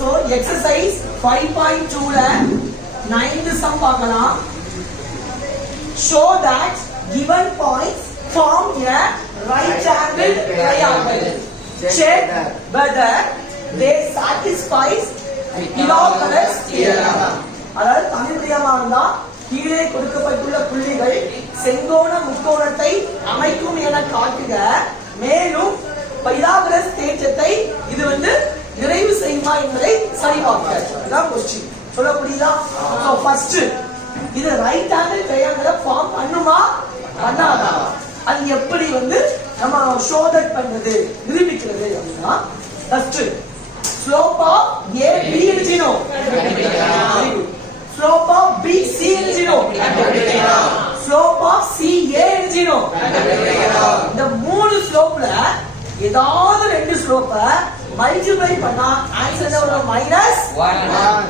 So exercise 5.2 ல 9th sum பார்க்கலாம். Show that given points form a right angle triangle. Check whether they satisfy Pythagoras theorem. அதாவது தமிழ் பிரியமா இருந்தா கீழே கொடுக்கப்பட்டுள்ள புள்ளிகள் செங்கோண முக்கோணத்தை அமைக்கும் என காட்டுக. மேலும் பைதாகரஸ் தேற்றத்தை இது நிறைவு செய்யுமா என்பதை சரிபார்க்க. இதான் क्वेश्चन. சொல்ல புரியுதா? சோ ஃபர்ஸ்ட் இது ரைட் ஆங்கிள் ட்ரையாங்கிளை ஃபார்ம் பண்ணுமா பண்ணாதா? அது எப்படி நம்ம ஷோ தட் பண்றது நிரூபிக்கிறது அப்படினா ஃபர்ஸ்ட் ஸ்லோப் ஆஃப் AB எழுதினோம். ஸ்லோப் ஆஃப் BC எழுதினோம். ஸ்லோப் ஆஃப் CA எழுதினோம். இந்த மூணு ஸ்லோப்ல ஏதாவது ரெண்டு ஸ்லோப்ப மல்டிப்ளை பண்ணா ஆன்சர் என்ன வரும்? -1.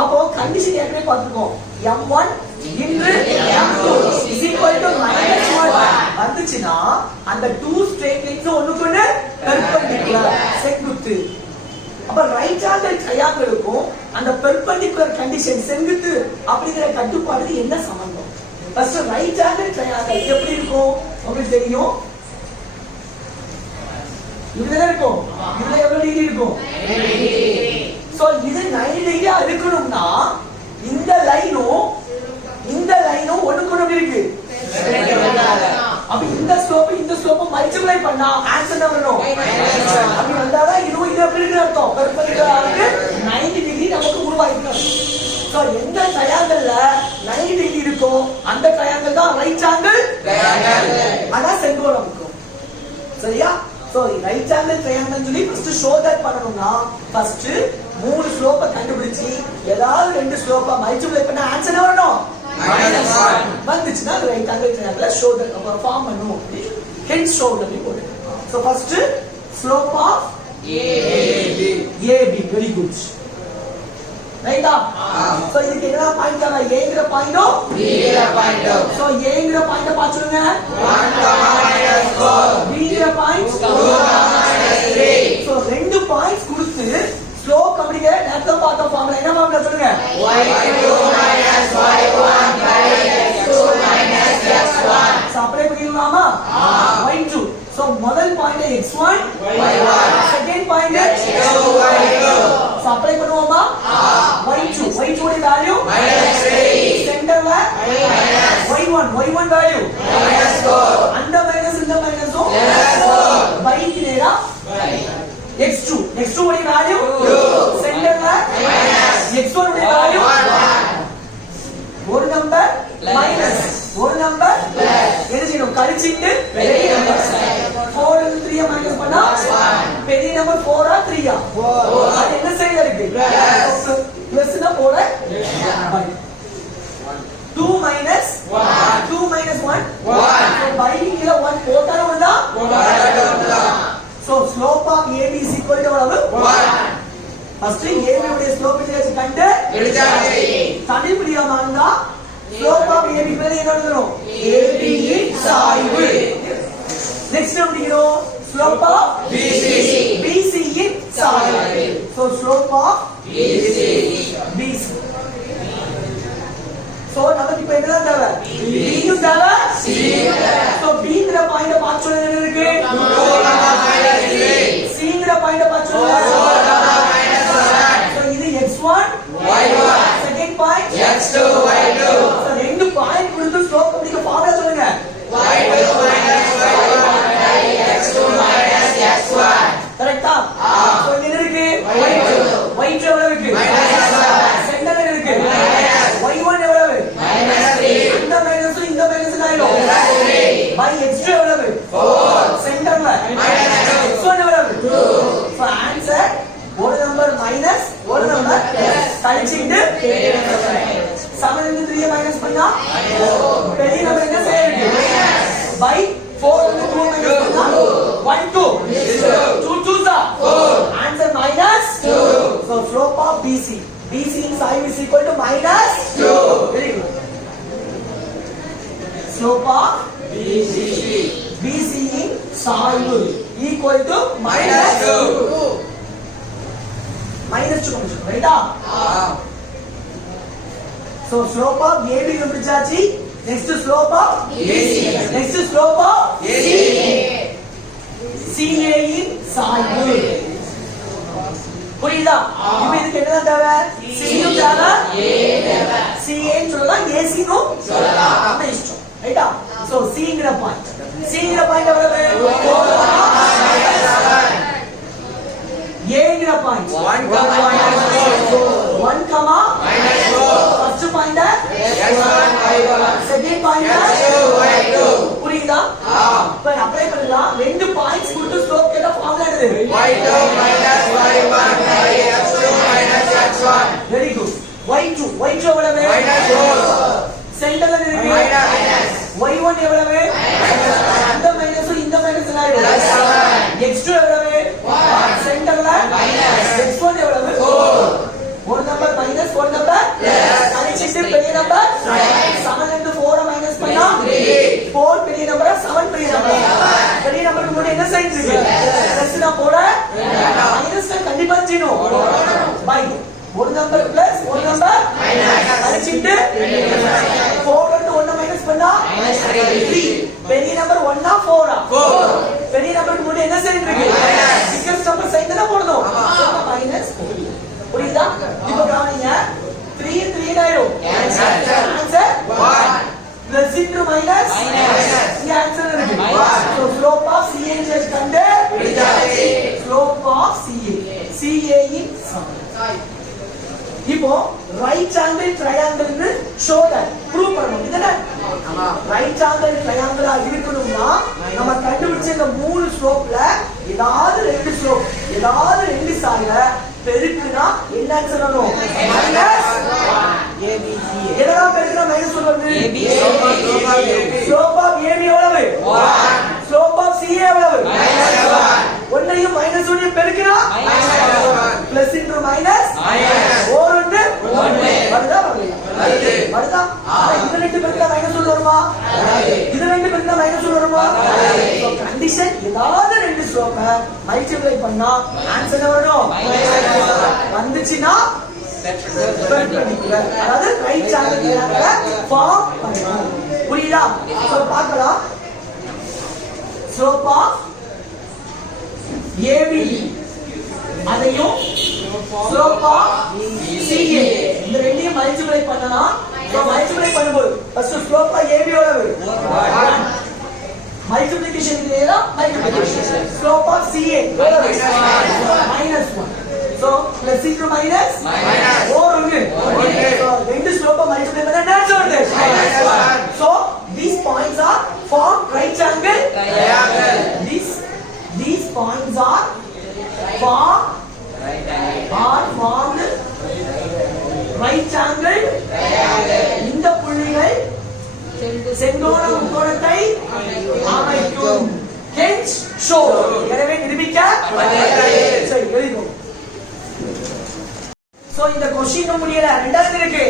அப்போ கண்டிஷன் ஏற்கனவே பார்த்துக்கோம். m1 into m2 is equal to -1 வந்துச்சுனா அந்த two straight lines ஒண்ணுக்குள்ள பெர்பெண்டிகுலர் செங்குத்து. அப்ப ரைட் ஆங்கிள் ட்ரையாங்கிளுக்கும் அந்த பெர்பெண்டிகுலர் கண்டிஷன் செங்குத்து அப்படிங்கிற கட்டுப்பாடு என்ன சம்பந்தம்? ஃபர்ஸ்ட் ரைட் ஆங்கிள் ட்ரையாங்கிள் எப்படி இருக்கும் உங்களுக்கு தெரியும். இதுல இருக்கும். இதுல எவ்வளவு டிகிரி இருக்கும்? 90 டிகிரி. சோ இது 90 டிகிரியா இருக்கணும்னா இந்த லைனும் ஒண்ணுக்குள்ள இருக்கு. அப்ப இந்த ஸ்லோப் மல்டிப்ளை பண்ணா ஆன்சர் என்ன வரும்? அப்படி வந்தாதான் இதுவும் இது எப்படி இருக்கு அர்த்தம். பெர்பெண்டிகுலருக்கு 90 டிகிரி நமக்கு உருவாயிருக்கு. சோ எந்த ட்ரையாங்கிள்ல 90 டிகிரி இருக்கோ அந்த ட்ரையாங்கிள் தான் ரைட் ஆங்கிள் ட்ரையாங்கிள். அதான் செங்கோணம் இருக்கும். சரியா? சோ ரைட் ஆங்கிள் ட்ரையாங்கிள் சொல்லி ஃபர்ஸ்ட் ஷோ தட் பண்ணனும்னா ஃபர்ஸ்ட் மூணு ஸ்லோப்பை கண்டுபிடிச்சி ஏதாவது ரெண்டு ஸ்லோப்பை மல்டிப்ளை பண்ணா ஆன்சர் என்ன வரணும்? -1 வந்துச்சுனா right angle triangle show that form பண்ணுவோம். ஹென்ஸ் ஷோ தட் போடு. So first slope of AB very good. ரைட்டா? சோ இதுக்கு என்ன பாயிண்ட் ஆனா Aங்கற பாயிண்டோ Bங்கற பாயிண்டோ. சோ Aங்கற பாயிண்ட பாத்துங்க 1, -4 Bங்கற பாயிண்ட் 2, -3. சோ ரெண்டு பாயிண்ட்ஸ் கொடுத்து ஸ்லோப் கண்டுபிடிக்க நேரத்துல பார்த்த ஃபார்முலா என்ன ஃபார்முலா சொல்லுங்க? y2 y1 x2 x1. So apply பண்ணிடலாமா? y2. சோ முதல் point x1 y1, second point x2 y2. So apply பண்ணுவோமா? y2 உடைய வேல்யூ -3, சென்டர்ல y1 வேல்யூ -4, அந்த மைனஸ் இந்த மைனஸும் +4 பைக்கு நேரா x2 உடைய வேல்யூ 2, சென்டர்ல x1 உடைய வேல்யூ 1. ஒரு நம்பர் மைனஸ் ஒரு நம்பர் பிளஸ் எழுதிடும். கழிச்சிட்டு பெரிய நம்பர் 4 ல 3 மைனஸ் பண்ணா 1. பெரிய நம்பர் 4 ஆ 3 ஆ 4. அது என்ன சைடுல இருக்கு? பிளஸ்னா போட 2 minus 1 2 minus 1 1. பை கீழ 1 போட்டாலும் வந்தா 1. So slope of AB is equal to எவ்வளவு? 1. ஃபர்ஸ்ட் AB உடைய ஸ்லோப் என்ன கண்டு எழுதாச்சு. தமிழ் பிரியமா இருந்தா ஸ்லோப் ஆஃப் AB பேரு என்ன எழுதணும்? AB இன் சாய்வு. நெக்ஸ்ட் படிக்கிறோம் ஸ்லோப் ஆஃப் BC இன் சாய்வு. So slope of BC. So நமக்கு இப்ப என்ன தேவை? B யும் தேவை, C யும் தேவை. சோ B ங்கற பாயிண்ட பார்த்து சொல்ல என்ன இருக்கு? 2, C ங்கற பாயிண்ட பார்த்து சொல்ல 4, சோ இது x1 y1, second point x2 y2. So ரெண்டு பாயிண்ட் கொடுத்து ஸ்லோப் கண்டுபிடிக்க ஃபார்முலா சொல்லுங்க. y2 y1 x2 x1. கரெக்ட்டா? சோ என்ன இருக்கு? y2 எவ்வளவு இருக்கு? -1. சென்டர்ல இருக்கு y1 எவ்வளவு? -3. இந்த மைனஸ் இந்த மைனஸ் ஆயிடும். பை x2 எவ்வளவு? 4. சென்டர்ல x1 எவ்வளவு? 2. சோ ஆன்சர் ஒரு நம்பர் மைனஸ் ஒரு நம்பர் பிளஸ். கழிச்சிட்டு பெரிய நம்பர் 7 இன்டு 3 மைனஸ் பண்ணா பெரிய நம்பர் என்ன செய்யுது? பை 4 இன்டு 2 மைனஸ் பண்ணா 1 2 2 2s are 4. Answer -2. So slope of BC in sine is equal to -2. Very good. Slope of BC in sine equal to -2. -2 கண்டுபிடிச்சோம் ரைட்டா சோ ஸ்லோப் ஆஃப் AB கண்டுபிடிச்சாச்சு next slope of AC next slope of CA இன் சாய்வு புரியுதா இப்போ இதுக்கு என்னதான் தேவை C யும் தேவை CA ன்னு சொல்லலாம் AC னும் சொல்லலாம் நம்ம இஷ்டம் ரைட்டா சோ C ங்கற பாயிண்ட் எவ்வளவு 4 A ங்கற point 1 comma first point second point புரியுதா இப்போ அப்ளை பண்ணலாம் ரெண்டு பாயிண்ட்ஸ் கொடுத்து ஸ்லோப் கேட்டா ஃபார்முலா எழுது y2 y1 x2 x1 very good y2 எவ்வளவு சென்டர்ல இருக்கு y1 எவ்வளவு இந்த மைனஸ் இந்த மைனஸ் ஆயிடும் x2 எவ்வளவு சென்டர்ல x1 எவ்வளவு ஒரு நம்பர் மைனஸ் ஒரு நம்பர் பிளஸ் கழிச்சிட்டு பெரிய நம்பர் 7 into 4 மைனஸ் பண்ணா 4 பெரிய நம்பர் 7 பெரிய நம்பருக்கு முன்னாடி என்ன சைன் இருக்கு பிளஸ் நான் போட மைனஸ் கண்டிப்பா செய்யணும் பை ஒரு நம்பர் பிளஸ் ஒரு நம்பர் மைனஸ் கழிச்சிட்டு 4 into 1 மைனஸ் பண்ணா 3 பெரிய நம்பர் 1 ஆ 4 ஆ பெரிய நம்பருக்கு முன்னாடி என்ன சைன் இருக்கு பிக்கஸ்ட் நம்பர் சைன் தான போடணும் மைனஸ் புரியுதா இப்போ கவனிங்க 3 3 ஆயிடும் ஆன்சர் 1 பிளஸ் இன்டு மைனஸ் இங்க ஆன்சர் இருக்கு so slope of CA is கண்டு பிடிச்சாச்சு ஸ்லோப் ஆஃப் CA இன் சாய்வு இப்போ ரைட் ஆங்கிள் ட்ரையாங்கிள் னு ஷோ தட் ப்ரூவ் பண்ணனும் இதுதானே ஆமா ரைட் ஆங்கிள் ட்ரையாங்கிளா இருக்கணும்னா நம்ம கண்டுபிடிச்ச இந்த மூணு ஸ்லோப்ல ஏதாவது ரெண்டு ஸ்லோப் ஏதாவது ரெண்டு சாய்ல பெருக்குனா என்ன ஆன்சர் வரும் மைனஸ் ABC எதனா பெருக்குனா மைனஸ் வருது ABC ஸ்லோப் ஆஃப் AB எவ்வளவு 1 ஸ்லோப் ஆஃப் CA எவ்வளவு -1 ஒண்ணையும் மைனஸ் ஒண்ணையும் பெருக்குனா -1 பிளஸ் இன்டு மைனஸ் ஒரு ஒன்று வருதா வருதா இது ரெண்டு பெருக்குனா மைனஸ் ஒன்று வருமா இது ரெண்டு பெருக்குனா மைனஸ் ஒன்று வருமா சோ கண்டிஷன் ஏதாவது ரெண்டு ஸ்லோப்பை மல்டிப்ளை பண்ணா ஆன்சர் வரணும் வந்துச்சுனா அதாவது ரைட் ஆங்கிள் ஃபார்ம் பண்ணணும் புரியுதா சோ பார்க்கலாம் ஸ்லோப் ஆஃப் AB அதையும் ஸ்லோப் ஆஃப் CA இந்த ரெண்டையும் மல்டிப்ளை பண்ணலாம் சோ மல்டிப்ளை பண்ணும்போது ஃபர்ஸ்ட் ஸ்லோப் ஆஃப் AB எவ்வளவு 1 மல்டிப்ளிகேஷன் இதேதா multiplication slope of CA -1 so plus into minus or only so ரெண்டு ஸ்லோப்பை மல்டிப்ளை பண்ணா என்ன வருது -1 so these points are form right angle triangle these points are formed right angle triangle இந்த புள்ளிகள் செங்கோண முக்கோணத்தை அமைக்கும் hence show எனவே நிரூபிக்கப்பட்டது சரி எழுதிக்கோ so இந்த क्वेश्चन முடியல ரெண்டாவது இருக்கு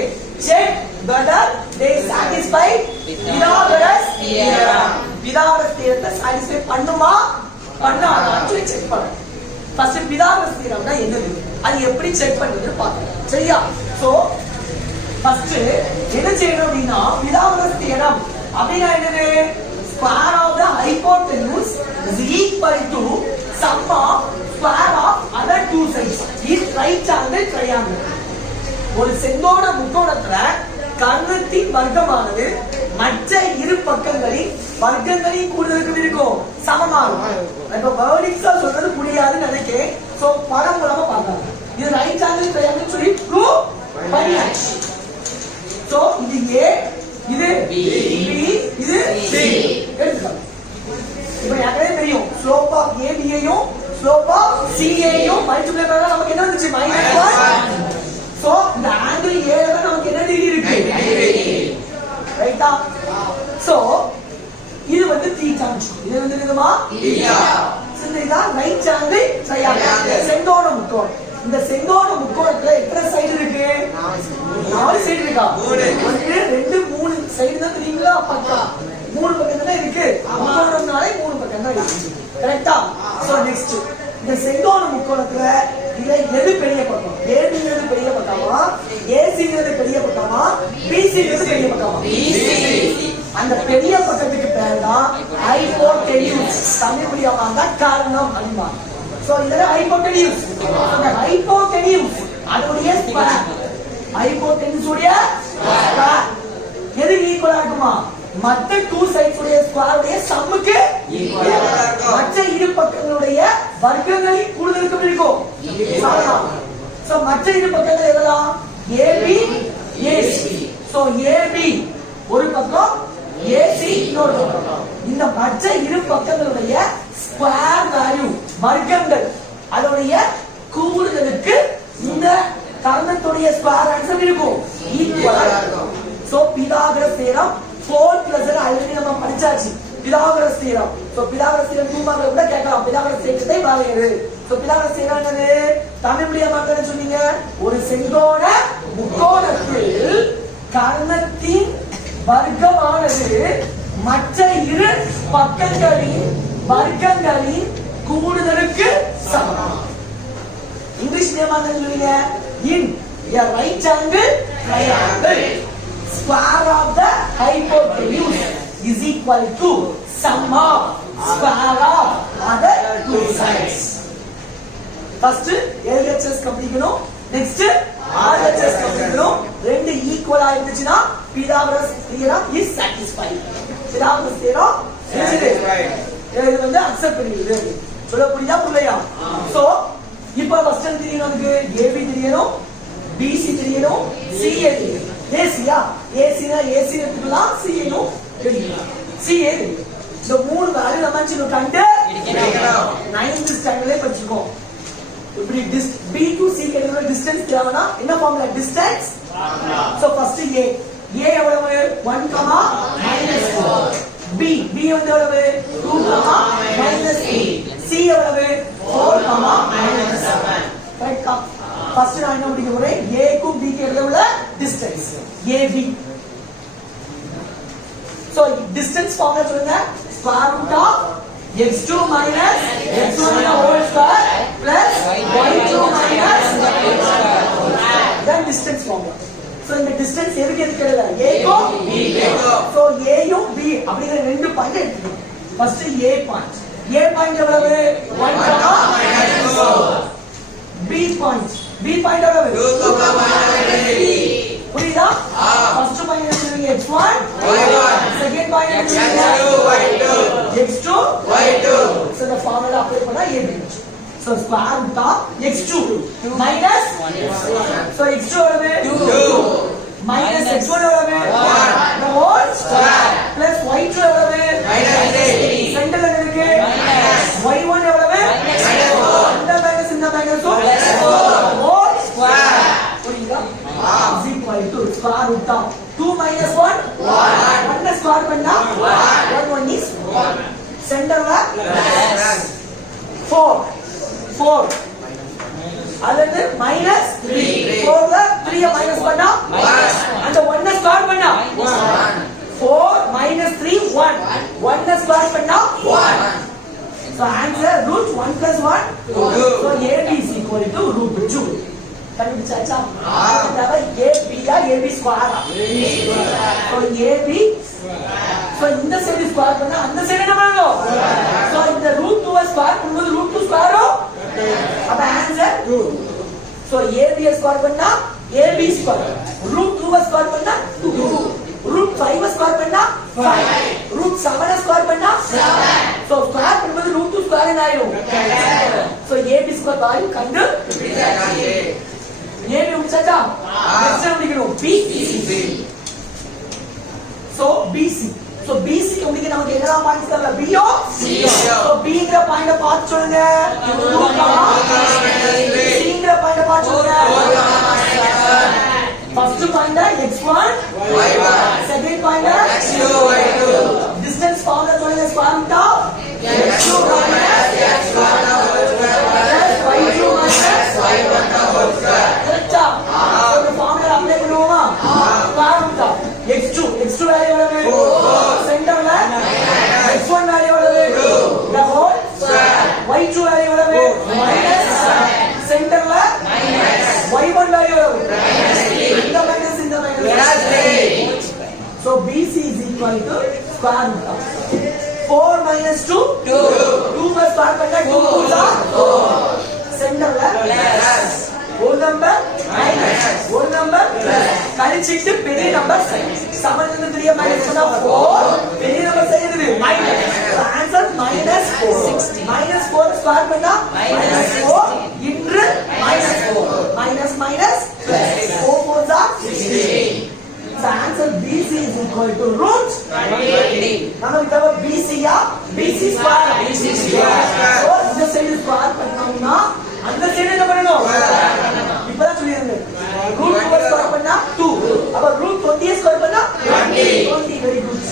check whether they satisfy Pythagoras theorem Pythagoras theorem satisfy பண்ணுமா பண்ணாதான்னு செக் பண்ணு ஃபர்ஸ்ட் Pythagoras theorem னா என்னது அது எப்படி செக் பண்றதுன்னு பார்க்கலாம் சரியா சோ ஃபர்ஸ்ட் என்ன செய்யணும் அப்படினா Pythagoras theorem அப்படினா என்னது square of the hypotenuse is equal to sum of square of other two sides is right angle triangle ஒரு செங்கோண முக்கோணத்துல கர்ணத்தின் வர்க்கமானது மற்ற இரு பக்கங்களின் வர்க்கங்களின் கூடுதலுக்கு இருக்கும் சமமாகும் இப்ப வேர்டிக்ஸா சொல்றது புரியாதுன்னு நினைக்கிறேன் சோ படம் மூலமா பார்க்கலாம் இது ரைட் ஆங்கிள் ட்ரையாங்கிள் சொல்லி ப்ரூவ் பண்ணியாச்சு சோ இது A இது B இது C எடுத்துக்கலாம் இப்போ யாருக்கே தெரியும் ஸ்லோப் ஆஃப் AB யையும் ஸ்லோப் ஆஃப் CA யையும் மல்டிப்ளை பண்ணா நமக்கு என்ன வந்துச்சு -1 சோ இந்த ஆங்கிள் A ல நமக்கு என்ன டிகிரி இருக்கு ரைட்டா சோ இது வந்து தீட்டான்னு சொல்றோம் இது வந்து என்னதுமா தீட்டா சரிதா ரைட் ஆங்கிள் ட்ரையாங்கிள் செங்கோண முக்கோணம் இந்த செங்கோண முக்கோணத்துல எத்தனை சைடு இருக்கு 4 சைடு இருக்கா 1 2 3 சைடு தான் தெரியுங்களா பக்கம் 3 பக்கம் தான் இருக்கு முக்கோணம்னாலே 3 பக்கம் தான் இருக்கு கரெக்ட்டா சோ நெக்ஸ்ட் இந்த செங்கோண முக்கோணத்துல இதுல எது பெரிய பக்கம்? ஏபிங்கிறது பெரிய பக்கமா, ஏசிங்கிறது பெரிய பக்கமா, பிசிங்கிறது பெரிய பக்கமா? அந்த பெரிய பக்கத்துக்கு பேர் தான் ஹைபோடெனியூஸ். தமிழ் மொழியாமா தான் காரணம் அப்படிமா. சோ இதுல ஹைபோடெனியூஸ், அந்த ஹைபோடெனியூஸ் அதோடைய ஸ்கொயர், ஹைபோடெனியூஸ் உடைய ஸ்கொயர் எது ஈக்குவலா இருக்குமா? மற்ற டூ சைட்ஸ் உடைய ஸ்கொயர் உடைய சம்முக்கு ஈக்குவலா இருக்கும். மற்ற இரு பக்கங்களுடைய வர்க்கங்களின் கூடுதலுக்கு இருக்கும் சமம். சோ மற்ற இரு பக்கங்கள் எதெல்லாம்? AB AC. சோ ஏபி ஒரு பக்கம், ஏசி இன்னொரு பக்கம். இந்த மற்ற இரு பக்கங்களுடைய ஸ்கொயர் வேல்யூ வர்க்கங்கள் அதோடைய கூடுதலுக்கு இந்த கர்ணத்துடைய ஸ்கொயர் ஆன்சர் இருக்கும் ஈக்குவலா இருக்கும். சோ பிதாகரஸ் தியரம் 4+ ஆல்ரெடி நம்ம படிச்சாச்சு. Pythagoras theorem. So Pythagoras theorem 2 மார்க்ல கூட கேட்கலாம். பிதாகரஸ் தேற்றத்தை பாருங்க. சோ பிதாகரஸ் தியரம் என்னது? தமிழ் மொழியா மக்கள் சொன்னீங்க. ஒரு செங்கோண முக்கோணத்தில் கர்ணத்தின் வர்க்கமானது மற்ற இரு பக்கங்களின் வர்க்கங்களின் கூடுதலுக்கு சமம். இங்கிலீஷ் நேம் என்ன சொல்லுவீங்க? In a right angle triangle, square of the hypotenuse is equal to sum of square of other two sides. First LHS கம்பிக்கணும், next RHS கம்பிக்கணும். ரெண்டு ஈக்குவலா இருந்துச்சுனா Pythagoras theorem is satisfied. Pythagoras theorem satisfied. இது வந்து accept பண்ணிடுது. சொல்ல புரியுதா புரியலையா? So இப்போ ஃபர்ஸ்ட் தெரியணும், நமக்கு ஏபி தெரியணும், பிசி தெரியணும், சிஏ தெரியணும். ஏசியா ஏசினா ஏசி எடுத்துக்கலாம், சிஏனும் தெரியும். சிஏ தெரியும். இந்த மூணு வேல்யூ நம்ம சின்ன கண்டு எடுக்கணும். 9th ஸ்டாண்டர்ட்ல படிச்சுக்கோம். இப்படி B to C கேக்குற டிஸ்டன்ஸ் தேவைனா என்ன ஃபார்முலா? டிஸ்டன்ஸ். சோ ஃபர்ஸ்ட் ஏ எவ்வளவு? 1, -4. B வந்து எவ்வளவு? 2, -3. C எவ்வளவு? 4, -7. கரெக்ட்டா? ஃபர்ஸ்ட் நான் என்ன முடிக்க போறேன்? A க்கும் B க்கு இடையில உள்ள distance AB. So distance formula சொல்லுங்க. Square root of x2 minus x1 whole square plus y2 minus then distance formula. So இந்த distance எதுக்கு எடுக்கறல? A க்கும் B க்கும். So A யும் B அப்படிங்கற ரெண்டு பாயிண்ட் எடுத்துக்கணும். First A point. A point எவ்வளவு? 1, -4. B point. B பாயிண்ட் எவ்வளவு? 2, -3. புரியுதா? ஃபர்ஸ்ட் பாயிண்ட் எடுத்துக்கீங்க x1 y1, செகண்ட் பாயிண்ட் எடுத்துக்கீங்க x2 y2, x2 y2. So the formula apply பண்ணா A கிடைக்கும். So square root of x2 minus so x2 எவ்வளவு? 2 minus x1 எவ்வளவு? 1 the whole square plus y2 எவ்வளவு? -3. சென்டர்ல இருக்கு y1 எவ்வளவு? -4. இந்த மைனஸ் so +4 whole square. புரியுதா? is equal to square root of 2 minus 1 1 1 square பண்ணா 1 is 1. சென்டர்ல +4 அல்லது -3 4ல 3 மைனஸ் பண்ணா அந்த 1 ஸ்கொயர் பண்ணா 4 -3 1 1 ஸ்கொயர் பண்ணா 1. So answer root 1 plus 1 2. So AB is equal to root 2. கண்டுபிடிச்சாச்சா? அதாவது AB யா AB square. So AB so இந்த சைடு ஸ்கொயர் பண்ணா அந்த சைடு என்ன பண்ணணும்? So இந்த √2 ஸ்கொயர் பண்ணும்போது √2 ஸ்கொயர் அப்ப ஆன்சர் 2. So AB ஸ்கொயர் பண்ணா AB ஸ்கொயர், √2 ஸ்கொயர் பண்ணா 2, √5 ஸ்கொயர் பண்ணா 5, √7 ஸ்கொயர் பண்ணா 7. So ஸ்கொயர் பண்ணும்போது √2 ஸ்கொயர் என்ன ஆயிடும்? So AB ஸ்கொயர் வேல்யூ கண்டு AB முடிச்சாச்சா? நெக்ஸ்ட் முடிக்கணும் BC. So BC. So BC உங்களுக்கு நமக்கு என்னடா பாயிண்ட்ஸ் தரல? B ஓ C ஓ. So B ங்கற பாயிண்ட பார்த்து சொல்லுங்க. 2, C ங்கற பாயிண்ட பார்த்து சொல்லுங்க. First point x1 y1, second point x2 y2. Distance formula சொல்லுங்க. Square root of x2 minus x1 whole square plus y2 minus y1 whole square. கரெக்ட்டா? இந்த ஃபார்முலா அப்ளை பண்ணுவோமா? Square root of x2 value எவ்வளவு? 4. சென்டர்ல x1 value எவ்வளவு? 2 the whole square. y2 value எவ்வளவு? -7. சென்டர்ல equal to square root of 4 minus 2 2 by square பண்ணா 2 2 are 4 சென்டர்ல plus ஒரு நம்பர் மைனஸ் ஒரு நம்பர் பிளஸ் கழிச்சிட்டு பெரிய நம்பர் சமன்ல இருந்து 3 மைனஸ் பண்ணா 4 பெரிய நம்பர் செய்யுது minus answer minus 4 minus 4 square பண்ணா minus 4 into minus 4 minus minus plus 4 4 are 16 the answer BC is equal to root 20 நமக்கு தேவை BC யா BC ஸ்கொயர் so இந்த சைடு ஸ்கொயர் பண்ணோம்னா அந்த சைடு என்ன பண்ணனும் இப்பதான் சொல்லிருந்தேன் ரூட் 2 ஸ்கொயர் பண்ணா 2 அப்ப ரூட் 20 ஸ்கொயர் பண்ணா 20 very good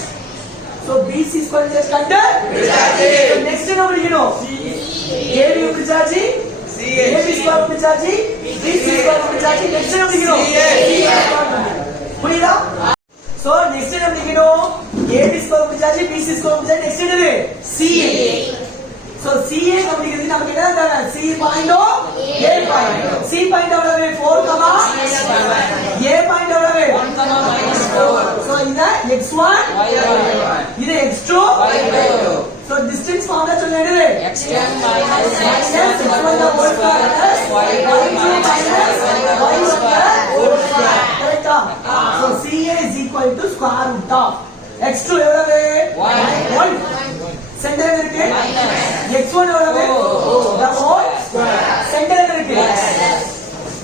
so BC square just கண்டு பிடிச்சாச்சு நெக்ஸ்ட் என்ன படிக்கணும் AB பிடிச்சாச்சு AB ஸ்கொயர் பிடிச்சாச்சு BC ஸ்கொயர் பிடிச்சாச்சு நெக்ஸ்ட் என்ன படிக்கணும் புரியுதா சோ நெக்ஸ்ட் என்ன படிக்கணும் AB ஸ்கொயர் பிடிச்சாச்சு BC ஸ்கொயர் பிடிச்சாச்சு நெக்ஸ்ட் என்னது CA so CA கண்டுபிடிக்கிறது நமக்கு என்ன தேவை C பாயிண்டோ A point C point எவ்வளவு 4, A பாயிண்ட் எவ்வளவு 1, -4 so இது x1 y1 இது x2 y2 so distance formula சொல்லுங்க x1 minus x1 the whole square plus y2 minus y square whole square correct so CA is equal to square root of x2 எவ்வளவு 1 centre இருக்கு x1 எவ்வளவு the whole square centre இருக்கு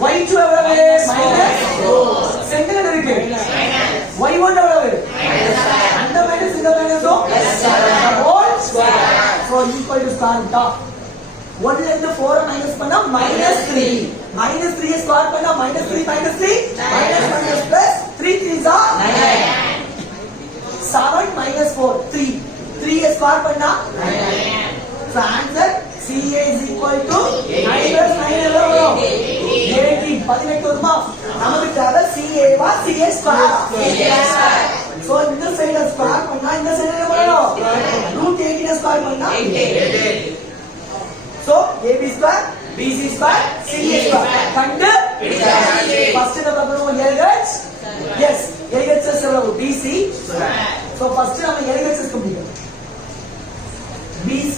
y2 எவ்வளவு -4 centre இருக்கு y1 எவ்வளவு அந்த minus இந்த minus the whole square so equal to square root of 1 ல இருந்து 4 மைனஸ் பண்ணா -3 -3 ஸ்கொயர் பண்ணா -3 -3 minus plus 3 3s are 9 7 -4 3 3 square பண்ணா 9 so answer CA is equal to 9 plus 9 எவ்வளவு 18 18 வருமா நமக்கு தேவை CA வா CA ஸ்கொயர் so இந்த சைடு ஸ்கொயர் பண்ணா இந்த சைடு என்ன பண்ணனும் ரூட் 18 ஸ்கொயர் பண்ணா 8 so AB square BC square CA square கண்டு பிடிச்சாச்சு ஃபர்ஸ்ட் நம்ம பண்ணுவோம் LHS yes LHS எவ்வளவு BC so first நம்ம LHS கண்டுபிடிக்கணும் BC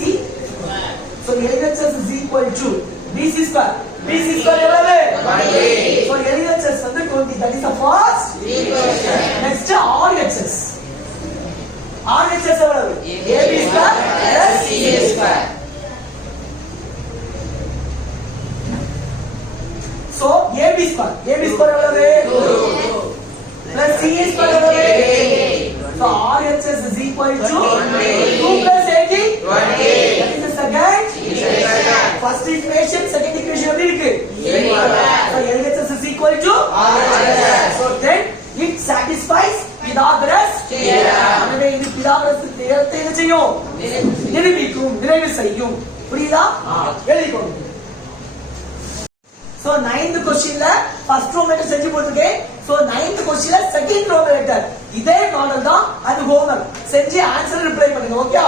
so LHS is equal to BC square எவ்வளவு 20 so LHS வந்து 20 that is the first equation next RHS எவ்வளவு AB square plus CA square so AB square எவ்வளவு 2 plus CA square எவ்வளவு 8 so RHS is equal to 2 plus 80 20 that is the second first equation second equation எப்படி இருக்கு so LHS is equal to RHS so then it satisfies Pythagoras theorem எனவே இது Pythagoras தேற்றத்தை என்ன செய்யும் நிரூபிக்கும் நிறைவு செய்யும் புரியுதா எழுதிக்கோங்க so 9th questionல first row letter செஞ்சு போட்டுருக்கேன் so 9th questionல second row letter இதே மாடல் தான் அது ஹோம்வொர்க் செஞ்சு ஆன்சர் ரிப்ளை பண்ணுங்க ஓகே